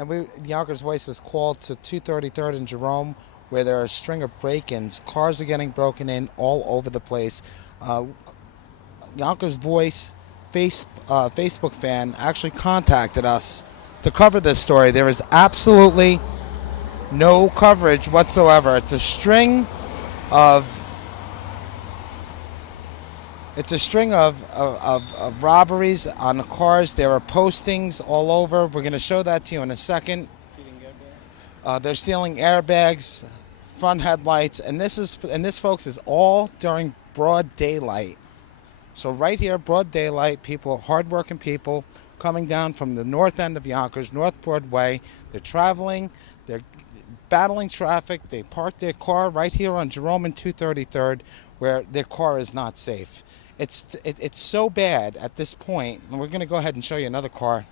And Yonkers Voice was called to 233rd and Jerome, where there are a string of break-ins. Cars are getting broken in all over the place. Yonkers Voice Facebook fan actually contacted us to cover this story. There is absolutely no coverage whatsoever. It's a string of robberies on the cars. There are postings all over. We're going to show that to you in a second. They're stealing airbags, front headlights, and this, folks, is all during broad daylight. So right here, broad daylight, people, hardworking people, coming down from the north end of Yonkers, North Broadway. They're traveling. They're battling traffic. They park their car right here on Jerome and 233rd, where their car is not safe. It's so bad at this point, and we're going to go ahead and show you another car.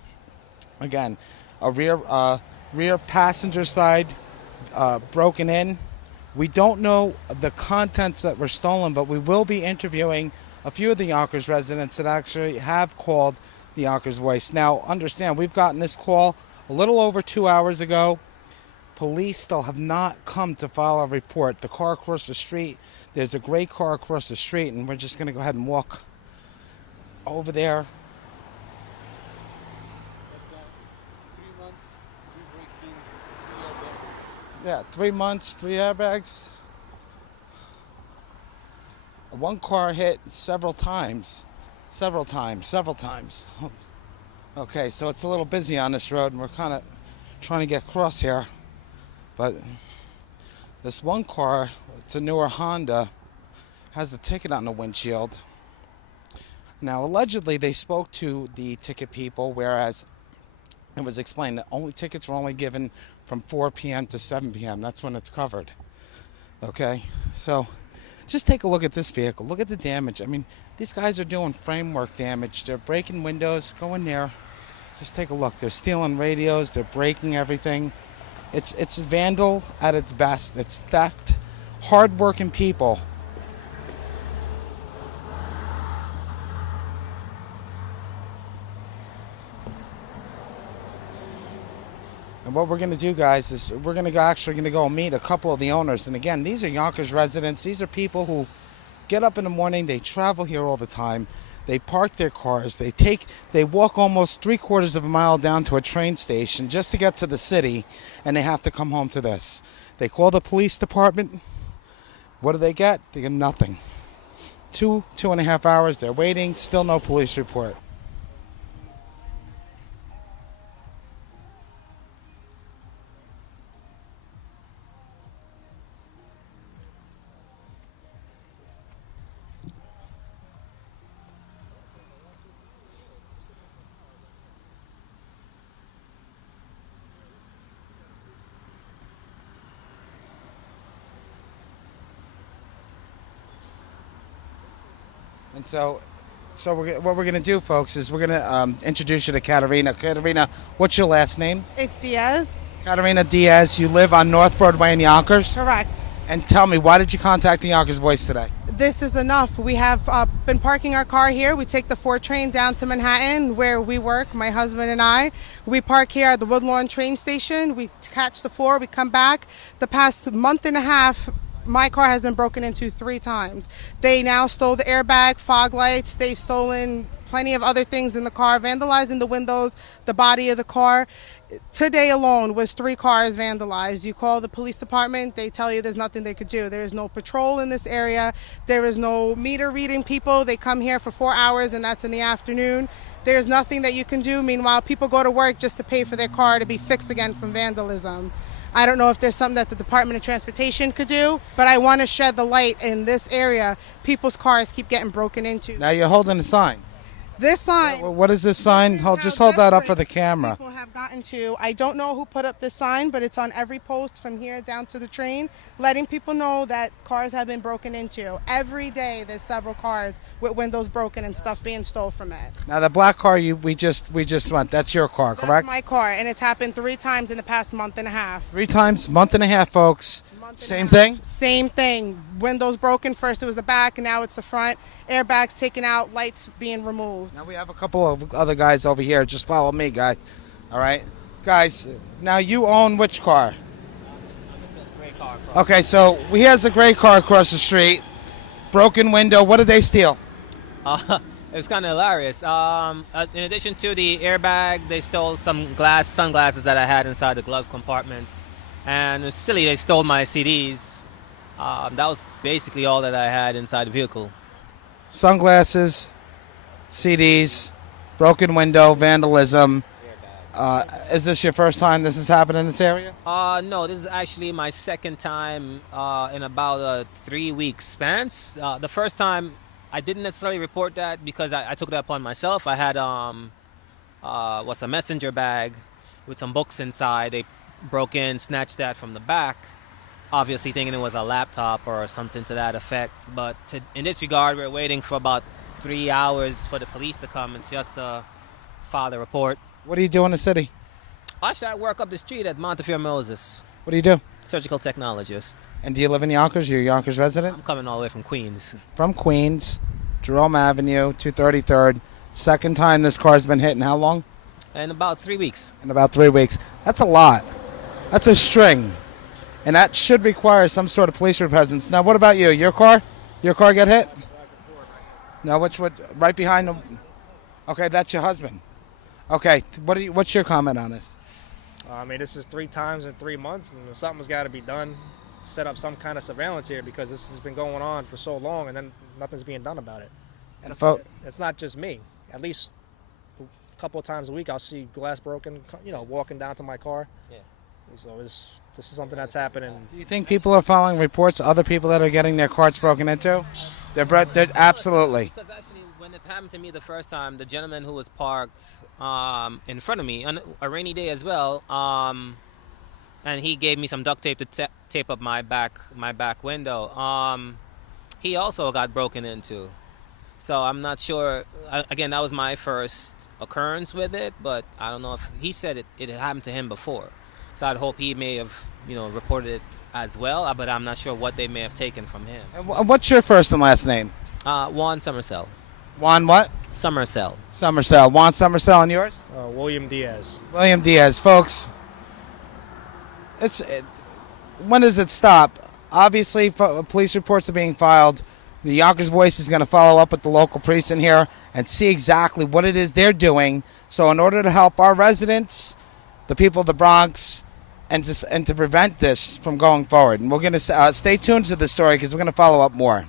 Again, a rear passenger side broken in. We don't know the contents that were stolen, but we will be interviewing a few of the Yonkers residents that actually have called the Yonkers Voice. Now, understand, we've gotten this call a little over 2 hours ago. Police still have not come to file a report. The car across the street, there's a gray car across the street, and we're just going to go ahead and walk over there. 3 months, 3 break-ins, 3 airbags. Yeah, 3 months, 3 airbags. One car hit several times. Okay, so it's a little busy on this road, and we're kind of trying to get across here. But this one car, it's a newer Honda, has a ticket on the windshield. Now, allegedly, they spoke to the ticket people, whereas it was explained that tickets were only given from 4 p.m. to 7 p.m. That's when it's covered. Okay, so just take a look at this vehicle. Look at the damage. I mean, these guys are doing framework damage. They're breaking windows. Go in there. Just take a look. They're stealing radios. They're breaking everything. It's vandal at its best. It's theft. Hard-working people. And what we're going to do, guys, is we're actually going to go meet a couple of the owners. And again, these are Yonkers residents. These are people who get up in the morning. They travel here all the time. They park their cars. They walk almost 3/4 of a mile down to a train station just to get to the city, and they have to come home to this. They call the police department. What do they get? They get nothing. 2.5 hours. They're waiting. Still no police report. And so what we're going to do, folks, is we're going to introduce you to Katerina. Katerina, what's your last name? It's Diaz. Katerina Diaz. You live on North Broadway in Yonkers? Correct. And tell me, why did you contact the Yonkers Voice today? This is enough. We have been parking our car here. We take the 4 train down to Manhattan, where we work, my husband and I. We park here at the Woodlawn train station. We catch the 4. We come back. The past month and a half, my car has been broken into 3 times. They now stole the airbag, fog lights. They've stolen plenty of other things in the car, vandalizing the windows, the body of the car. Today alone was 3 cars vandalized. You call the police department, they tell you there's nothing they could do. There is no patrol in this area. There is no meter reading people. They come here for 4 hours, and that's in the afternoon. There's nothing that you can do. Meanwhile, people go to work just to pay for their car to be fixed again from vandalism. I don't know if there's something that the Department of Transportation could do, but I want to shed the light in this area. People's cars keep getting broken into. Now you're holding a sign. This sign. What is this sign? Just hold that up for the camera. People have gotten to. I don't know who put up this sign, but it's on every post from here down to the train, letting people know that cars have been broken into. Every day there's several cars with windows broken and stuff being stolen from it. Now the black car we just went. That's your car, correct? That's my car, and it's happened 3 times in the past month and a half. 3 times, month and a half, folks. Same thing? Same thing. Windows broken. First it was the back, and now it's the front. Airbags taken out, lights being removed. Now we have a couple of other guys over here. Just follow me, guys. All right? Guys, now you own which car? This is a gray car across. Okay, so he has a gray car across the street. Broken window. What did they steal? It was kind of hilarious. In addition to the airbag, they stole some sunglasses that I had inside the glove compartment. And it was silly, they stole my CDs. That was basically all that I had inside the vehicle. Sunglasses, CDs, broken window, vandalism. Is this your first time this has happened in this area? No, this is actually my second time in about a 3-week span. The first time, I didn't necessarily report that because I took that upon myself. I had a messenger bag with some books inside. They broke in, snatched that from the back, obviously thinking it was a laptop or something to that effect. But in this regard, we were waiting for about 3 hours for the police to come and just file the report. What do you do in the city? Actually, I work up the street at Montefiore Moses, What do you do? surgical technologist. And do you live in Yonkers? You're a Yonkers resident? I'm coming all the way from Queens. From Queens, Jerome Avenue, 233rd. Second time this car's been hit in how long? In about 3 weeks. In about 3 weeks. That's a lot. That's a string. And that should require some sort of police presence. Now, what about you? Your car? Your car get hit? No, right behind them? Okay, that's your husband. Okay, what's your comment on this? I mean, this is 3 times in 3 months, and something's got to be done to set up some kind of surveillance here because this has been going on for so long, and then nothing's being done about it. And it's not just me. At least a couple of times a week, I'll see glass broken, walking down to my car. Yeah. So this is something that's happening. Do you think people are following reports of other people that are getting their cars broken into? They're absolutely. Because actually, when it happened to me the first time, the gentleman who was parked in front of me on a rainy day as well, and he gave me some duct tape to tape up my back window. He also got broken into. So I'm not sure. Again, that was my first occurrence with it, but I don't know if he said it had happened to him before. So I'd hope he may have, reported it as well, but I'm not sure what they may have taken from him. And what's your first and last name? Juan Summersell. Juan what? Summersell. Summersell. Juan Summersell, and yours? William Diaz. William Diaz. Folks, when does it stop? Obviously, police reports are being filed. The Yonkers Voice is going to follow up with the local police in here and see exactly what it is they're doing. So in order to help our residents, the people of the Bronx, and to prevent this from going forward. And we're going to stay tuned to this story because we're going to follow up more.